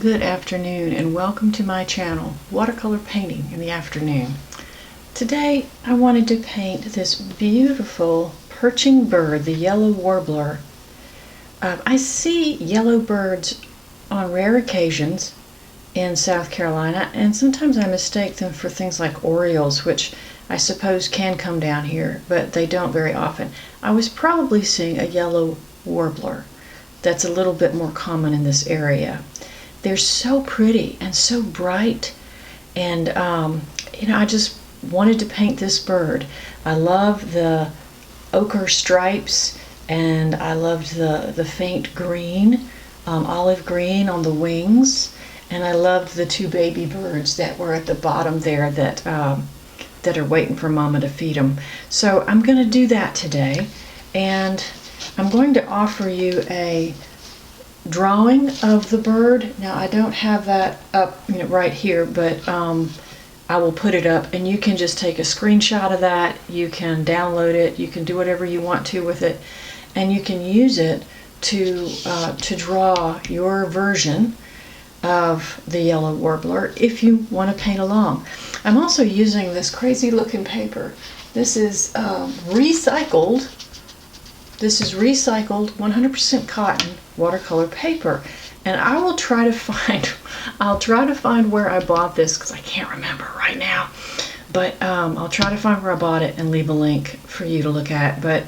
Good afternoon and welcome to my channel, Watercolor Painting in the Afternoon. Today I wanted to paint this beautiful perching bird, the yellow warbler. I see yellow birds on rare occasions in South Carolina, and sometimes I mistake them for things like orioles, which I suppose can come down here, but they don't very often. I was probably seeing a yellow warbler. That's a little bit more common in this area. They're so pretty and so bright, and I just wanted to paint this bird. I love the ochre stripes, and I loved the faint green, olive green on the wings, and I loved the two baby birds that were at the bottom there that are waiting for mama to feed them. So I'm going to do that today, and I'm going to offer you a drawing of the bird. Now I don't have that up right here, but I will put it up, and you can just take a screenshot of that. You can download it, you can do whatever you want to with it, and you can use it to draw your version of the yellow warbler if you want to paint along. I'm also using this crazy looking paper. This is recycled. This is recycled 100% cotton watercolor paper, and I will try to find where I bought this, because I can't remember right now, but I'll try to find where I bought it and leave a link for you to look at. But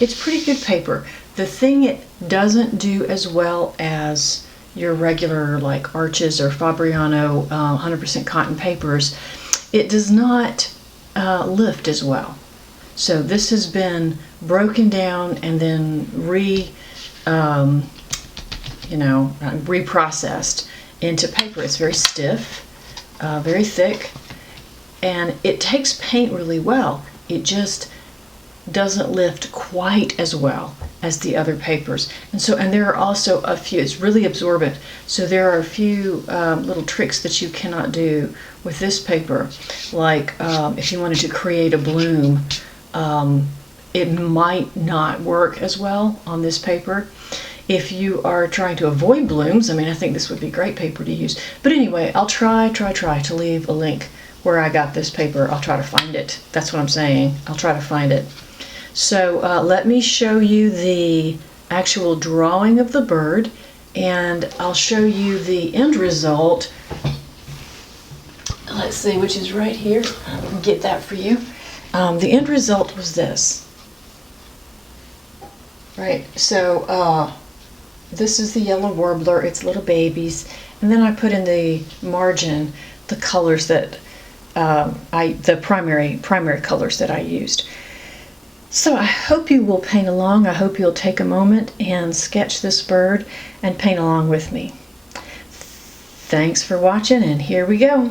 it's pretty good paper. The thing it doesn't do as well as your regular like Arches or Fabriano 100% cotton papers, it does not lift as well. So this has been broken down and then reprocessed into paper. It's very stiff, very thick, and it takes paint really well. It just doesn't lift quite as well as the other papers. And there are also a few, it's really absorbent, so there are a few little tricks that you cannot do with this paper, like if you wanted to create a bloom, it might not work as well on this paper. If you are trying to avoid blooms, I think this would be great paper to use. But anyway, I'll try to leave a link where I got this paper. I'll try to find it. That's what I'm saying. I'll try to find it. So let me show you the actual drawing of the bird, and I'll show you the end result. Let's see, which is right here. I'll get that for you. The end result was this. Right, so this is the yellow warbler, it's little babies, and then I put in the margin the colors that the primary colors that I used. So I hope you will paint along. I hope you'll take a moment and sketch this bird and paint along with me. Thanks for watching, and here we go.